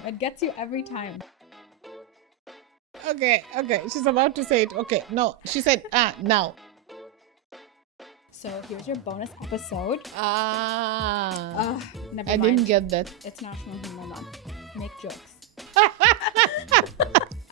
time. It gets you every time. Okay. She's about to say it. Okay. No, she said, now. So here's your bonus episode. Never I mind. didn't get that. It's National Humor Month. Make jokes.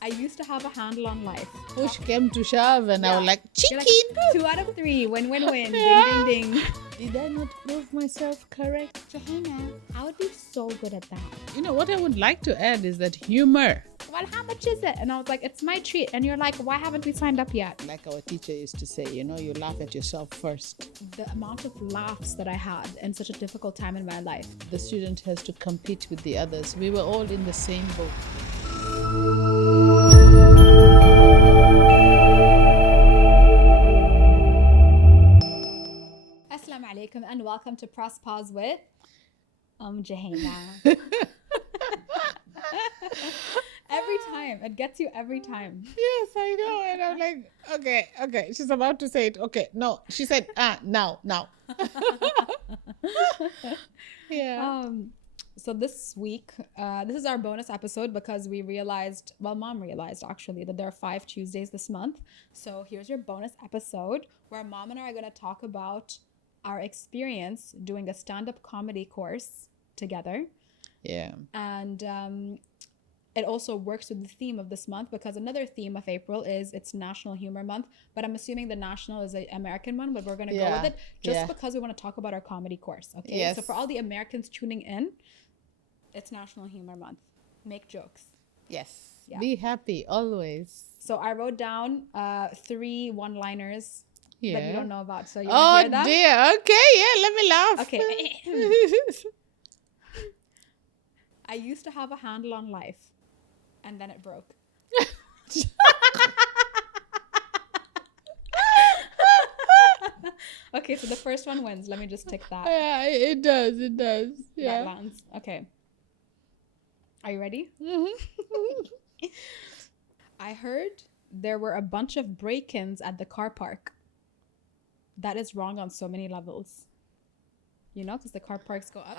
I used to have a handle on life. Push came to shove and I was like, You're chicken. like, 2 out of 3. Win. Ding, ding, ding. Did I not prove myself correct? 𝐬𝐻𝐫𝐬, I would be so good at that. You know, what I would like to add is that humor. Well, how much is it? And I was like, it's my treat. And you're like, why haven't we signed up yet? Like our teacher used to say, you know, you laugh at yourself first. The amount of laughs that I had in such a difficult time in my life. The student has to compete with the others. We were all in the same boat. Assalamu alaikum and welcome to Press Pause with 𝐬𝐻𝐫𝐬. Every time. It gets you every time. Yes, I know. And I'm like, okay. She's about to say it. Okay. No, she said, now. Yeah. So this week, this is our bonus episode because we realized, well, Mom realized actually that there are 5 Tuesdays this month. So here's your bonus episode where Mom and I are going to talk about our experience doing a stand-up comedy course together. Yeah. And it also works with the theme of this month because another theme of April is it's National Humor Month. But I'm assuming the national is an American one, but we're going to go with it just because we want to talk about our comedy course. Okay. Yes. So for all the Americans tuning in, it's National Humor Month. Make jokes. Yes. Yeah. Be happy always. So I wrote down 3 one-liners that you don't know about. So you want to hear them? Dear. Okay. Yeah. Let me laugh. Okay. I used to have a handle on life. And then it broke. Okay, so the first one wins. Let me just tick that. Yeah, it does. Yeah. That lands. Okay. Are you ready? I heard there were a bunch of break-ins at the car park. That is wrong on so many levels. You know, because the car parks go up.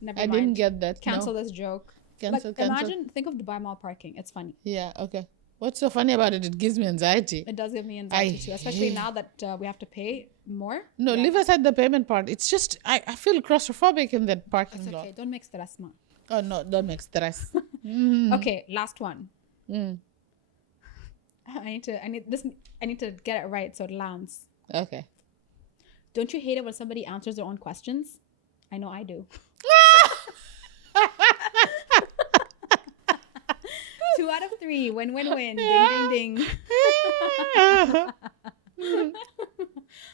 Never mind. I didn't get that. Cancel this joke. Cancel. Imagine, think of Dubai Mall parking. It's funny. Yeah, okay. What's so funny about it? It gives me anxiety. It does give me anxiety too, especially now that we have to pay more. No, leave aside the payment part. It's just, I feel claustrophobic in that parking It's lot. okay. Don't make stress, ma. Oh, no, don't make stress. Okay, last one. I need to get it right so it lands. Okay. Don't you hate it when somebody answers their own questions? I know I do. 2 out of 3. Win. Ding, ding, ding.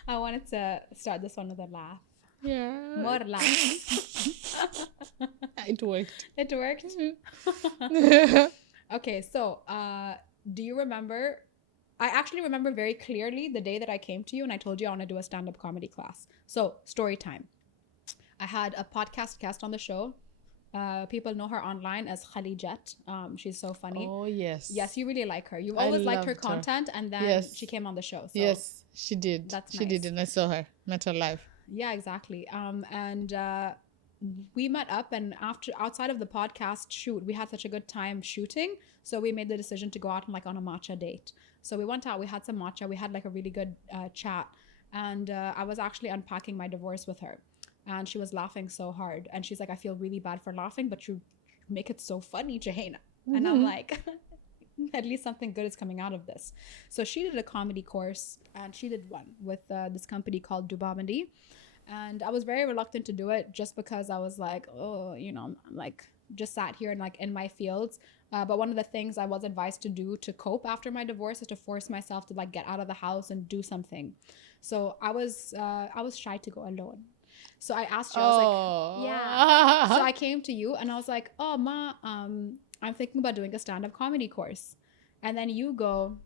I wanted to start this one with a laugh. Yeah. More laugh. It worked. It worked? Okay, so do you remember? I actually remember very clearly the day that I came to you and I told you I want to do a stand-up comedy class. So, story time. I had a podcast guest on the show. People know her online as 𝐶𝐨𝐬𝐺'𝐭. She's so funny. Oh, yes. Yes, you really like her. You've always liked her content and then she came on the show. So yes, she did. That's She did, and I saw her. Met her live. yeah, exactly. And we met up and outside of the podcast shoot, we had such a good time shooting. So we made the decision to go out on a matcha date. So we went out, we had some matcha, we had like a really good chat. And I was actually unpacking my divorce with her. And she was laughing so hard. And she's like, I feel really bad for laughing, but you make it so funny, 𝐬𝐻𝐫𝐬. And I'm like, at least something good is coming out of this. So she did a comedy course and she did one with this company called Dubamadi. And I was very reluctant to do it just because I was like, oh, you know, I'm like just sat here and like in my fields. But one of the things I was advised to do to cope after my divorce is to force myself to like get out of the house and do something. So I was shy to go alone. So I asked you, I was like, yeah. So I came to you and I was like, oh, ma, I'm thinking about doing a stand-up comedy course. And then you go,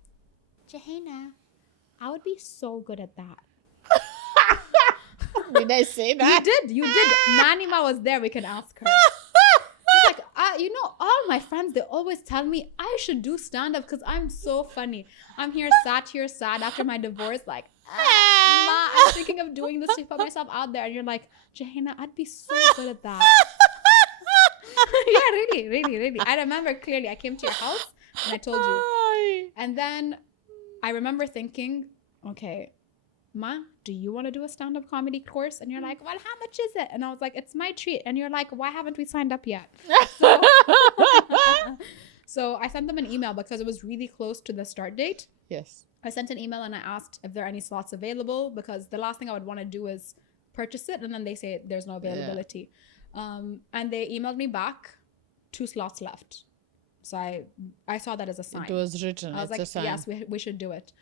𝐬𝐻𝐫𝐬, I would be so good at that. Did I say that? You did. Nanima was there. We can ask her. She's like, you know, all my friends, they always tell me I should do stand-up because I'm so funny. I'm sat here sad after my divorce, like, ma, I'm thinking of doing this to put myself out there. And you're like, 𝐬𝐻𝐫𝐬, I'd be so good at that. really. I remember clearly. I came to your house and I told you. And then I remember thinking, okay, Ma, do you want to do a stand-up comedy course? And you're like, well, how much is it? And I was like, it's my treat. And you're like, why haven't we signed up yet? So I sent them an email because it was really close to the start date. Yes. I sent an email and I asked if there are any slots available, because the last thing I would want to do is purchase it and then they say there's no availability. And they emailed me back, 2 slots left. So I saw that as a sign. It was written. I was it's like, a sign. yes, we should do it.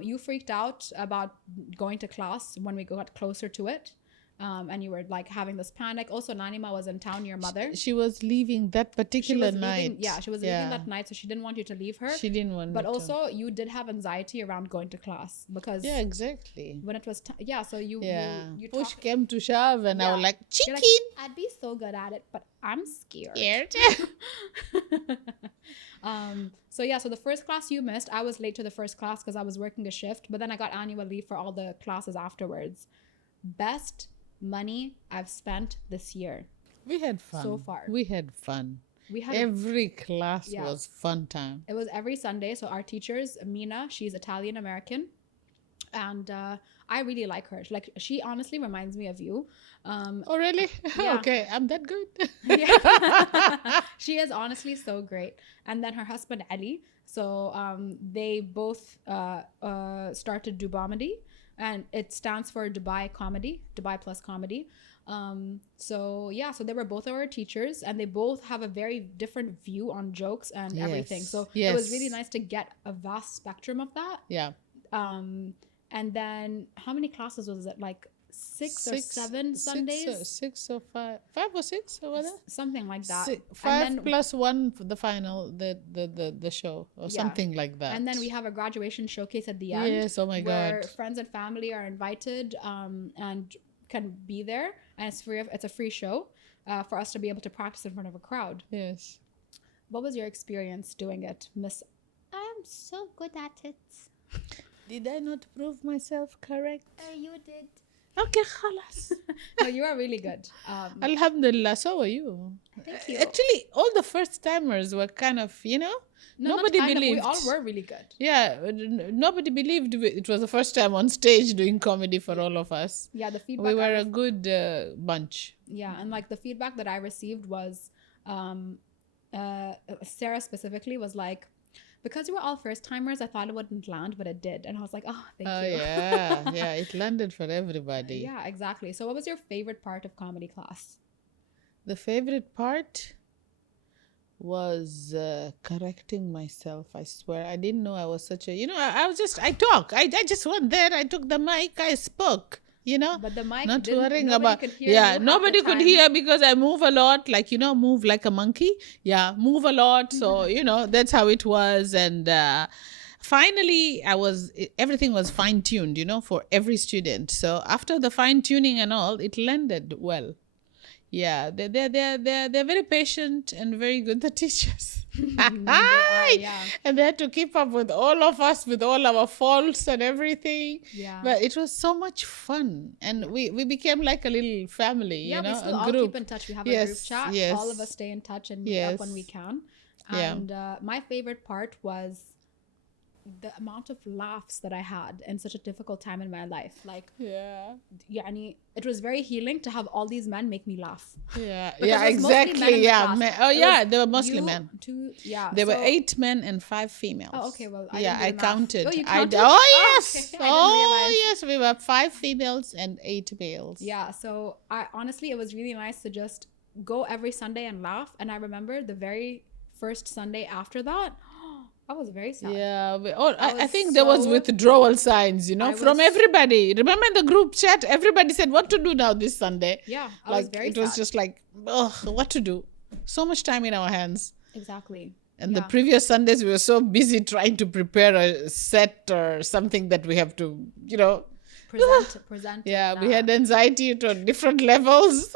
You freaked out about going to class when we got closer to it. And you were like having this panic. Also, Nanima was in town, your mother. She was leaving that particular night. She was leaving that night, so she didn't want you to leave her. She didn't want. But also, you did have anxiety around going to class because exactly. when it was so you push came to shove, and I was like, chicken. Like, I'd be so good at it, but I'm scared. So the first class you missed, I was late to the first class because I was working a shift, but then I got annual leave for all the classes afterwards. Best money I've spent this year. We had fun. So far. We had fun. We had every class was fun time. It was every Sunday. So our teachers, Mina, she's Italian American. And I really like her. Like, she honestly reminds me of you. Oh, really? Yeah. Okay, I'm that good. She is honestly so great. And then her husband, Ali. So they both started Dubomedy. And it stands for Dubai Comedy, Dubai Plus Comedy. So they were both our teachers, and they both have a very different view on jokes and everything. So it was really nice to get a vast spectrum of that. Yeah. And then how many classes was it? Like six or seven Sundays? 6 or 5 or 6 or whatever. Something like that. 5 plus 1 for the final, the show or something like that. And then we have a graduation showcase at the end. Yes, oh my God. Where friends and family are invited and can be there. And it's free. It's a free show for us to be able to practice in front of a crowd. Yes. What was your experience doing it, Miss? I'm so good at it. Did I not prove myself correct? You did. Okay, khalas. No, you are really good. Alhamdulillah, so are you. Thank you. Actually, all the first timers were kind of, nobody believed. We all were really good. Yeah, nobody believed it was the first time on stage doing comedy for all of us. Yeah, the feedback. We were a good bunch. Yeah, and like the feedback that I received was, Sarah specifically was like, because you were all first timers, I thought it wouldn't land, but it did. And I was like, oh, thank you. Yeah, it landed for everybody. Yeah, exactly. So what was your favorite part of comedy class? The favorite part was correcting myself. I swear, I didn't know I was such a, I talk. I just went there, I took the mic, I spoke. But the mic, not worrying about, could hear nobody could hear because I move a lot, like, move like a monkey. Yeah, move a lot. So, that's how it was. And finally, everything was fine tuned, for every student. So after the fine tuning and all, it landed well. Yeah, they're very patient and very good, the teachers. And they had to keep up with all of us, with all our faults and everything. Yeah. But it was so much fun. And we became like a little family, we still all keep in touch. We have a group chat. Yes. All of us stay in touch and meet up when we can. And my favorite part was the amount of laughs that I had in such a difficult time in my life. Like, it was very healing to have all these men make me laugh. Yeah, exactly. Yeah, they were mostly men. There were 8 men and 5 females. Oh, okay. Well, I counted. Oh, you counted? Yes. Okay. Yes. We were 5 females and 8 males. Yeah. So honestly, it was really nice to just go every Sunday and laugh. And I remember the very first Sunday after that, I was very sad. Yeah, I think there was withdrawal signs, from everybody. Remember in the group chat, everybody said what to do now this Sunday. Yeah, it was just like, what to do? So much time in our hands. Exactly. And the previous Sundays, we were so busy trying to prepare a set or something that we have to, present. Yeah, we had anxiety to different levels.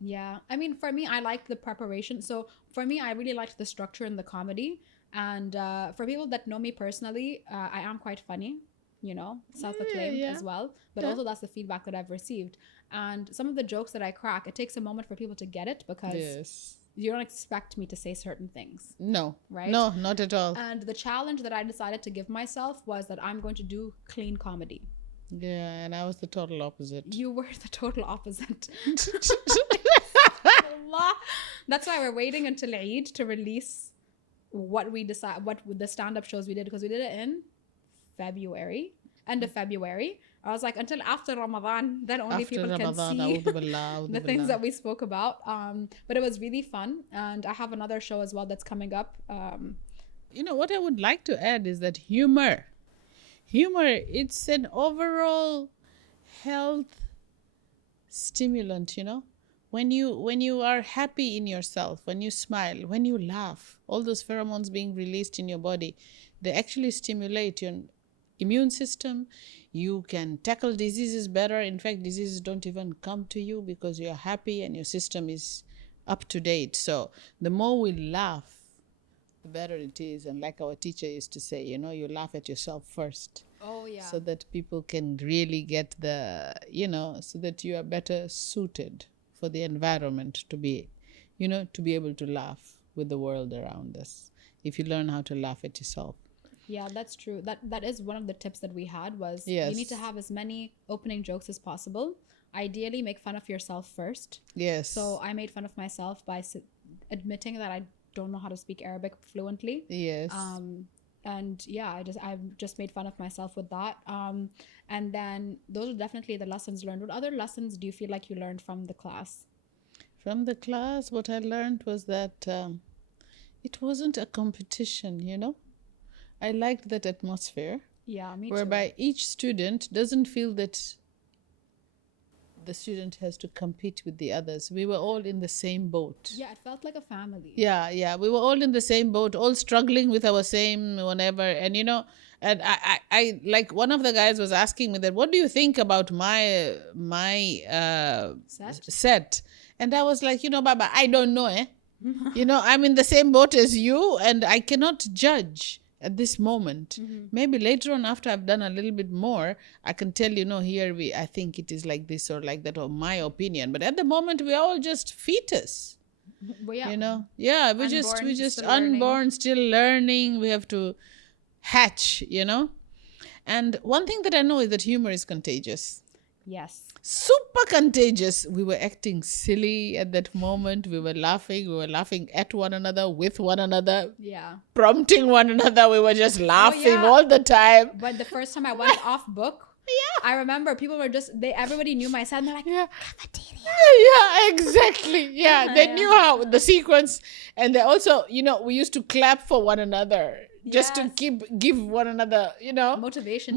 Yeah, I mean, for me, I liked the preparation. So for me, I really liked the structure in the comedy. And for people that know me personally, I am quite funny, self-acclaimed as well. But also that's the feedback that I've received. And some of the jokes that I crack, it takes a moment for people to get it because you don't expect me to say certain things. No. Right? No, not at all. And the challenge that I decided to give myself was that I'm going to do clean comedy. Yeah, and I was the total opposite. You were the total opposite. That's why we're waiting until Eid to release what the stand-up shows we did, because we did it in February, end of February. I was like, until after Ramadan, then only After people Ramadan, can see billah, the things that we spoke about. But it was really fun, and I have another show as well that's coming up. You know, what I would like to add is that humor, it's an overall health stimulant, you know. When you are happy in yourself, when you smile, when you laugh, all those pheromones being released in your body, they actually stimulate your immune system. You can tackle diseases better. In fact, diseases don't even come to you because you're happy and your system is up to date. So the more we laugh, the better it is. And like our teacher used to say, you know, you laugh at yourself first. Oh, yeah. So that people can really get so that you are better suited for the environment to be able to laugh with the world around us. If you learn how to laugh at yourself. Yeah, that's true. That is one of the tips that we had was Yes. you need to have as many opening jokes as possible. Ideally, make fun of yourself first. Yes. So I made fun of myself by admitting that I don't know how to speak Arabic fluently. Yes. And yeah, I just made fun of myself with that. And then those are definitely the lessons learned. What other lessons do you feel like you learned from the class? From the class, what I learned was that it wasn't a competition, you know. I liked that atmosphere. Yeah, me too. Whereby each student doesn't feel that the student has to compete with the others. We were all in the same boat. Yeah, it felt like a family. Yeah. We were all in the same boat, all struggling with our same whatever. And, you know, and I like one of the guys was asking me that, what do you think about my set? And I was like, you know, Baba, I don't know, you know, I'm in the same boat as you and I cannot judge at this moment. Maybe later on, after I've done a little bit more, I can tell you, no, I think it is like this or like that, or my opinion. But at the moment, we are all just fetus. Well, yeah. You know, yeah, we Unborn, just still learning. unborn, still learning. We have to hatch, you know. And one thing that I know is that humor is contagious. Yes. Super contagious. We were acting silly at that moment. We were laughing at one another, with one another, Yeah. prompting one another. We were just laughing yeah. all the time. But the first time I went off book, I remember people were everybody knew my set and they're like, Yeah. cafeteria. Yeah, exactly. Yeah, they knew how the sequence, and they also, you know, we used to clap for one another just to give one another, you know, motivation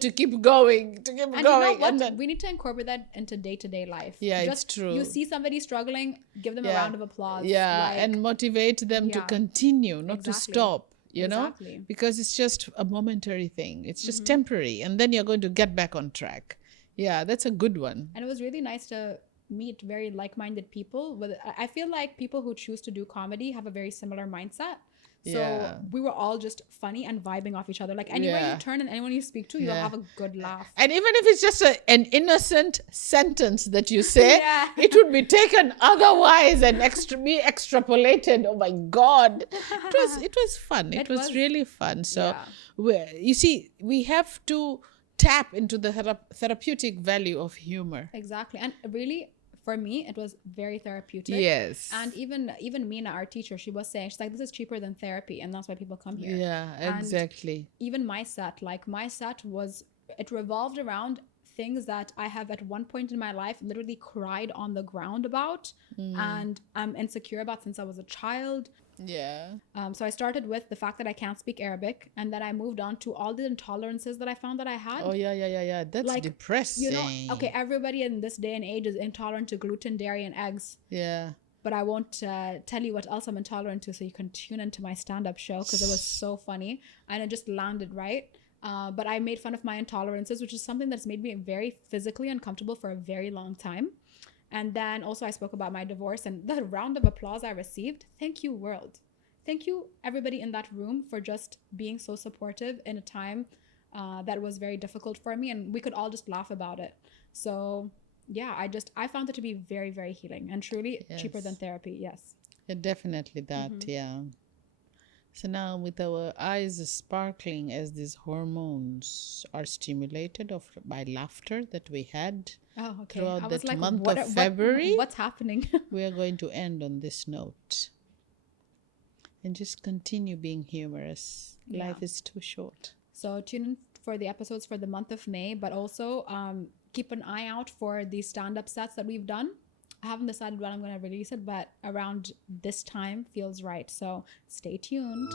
to keep going, and you know what? We need to incorporate that into day-to-day life. Yeah, it's true. You see somebody struggling, give them a round of applause. Yeah, like, and motivate them to continue, not to stop. You know, because it's just a momentary thing. It's just temporary, and then you're going to get back on track. Yeah, that's a good one. And it was really nice to meet very like-minded people. I feel like people who choose to do comedy have a very similar mindset. So we were all just funny and vibing off each other. Like anywhere you turn and anyone you speak to, you'll have a good laugh. And even if it's just an innocent sentence that you say, it would be taken otherwise and be extrapolated. Oh my God. It was fun. It was really fun. So you see, we have to tap into the therapeutic value of humor. Exactly. And really, for me, it was very therapeutic. Yes. And even Mina, our teacher, she was saying, she's like, this is cheaper than therapy. And that's why people come here. Yeah, exactly. And even my set it revolved around things that I have at one point in my life literally cried on the ground about and I'm insecure about since I was a child. Yeah. So I started with the fact that I can't speak Arabic, and then I moved on to all the intolerances that I found that I had. Oh yeah. That's like, depressing. You know, okay, everybody in this day and age is intolerant to gluten, dairy, and eggs. Yeah. But I won't tell you what else I'm intolerant to, so you can tune into my stand-up show because it was so funny and it just landed right. But I made fun of my intolerances, which is something that's made me very physically uncomfortable for a very long time. And then also I spoke about my divorce and the round of applause I received. Thank you, world. Thank you, everybody in that room, for just being so supportive in a time that was very difficult for me. And we could all just laugh about it. So yeah, I found it to be very, very healing and truly cheaper than therapy. Yes. Definitely that, yeah. So now, with our eyes sparkling as these hormones are stimulated by laughter that we had Oh, okay. throughout I was that like, month of February, what's happening? we are going to end on this note and just continue being humorous. Yeah. Life is too short. So tune in for the episodes for the month of May, but also keep an eye out for the stand-up sets that we've done. I haven't decided when I'm going to release it, but around this time feels right. So stay tuned.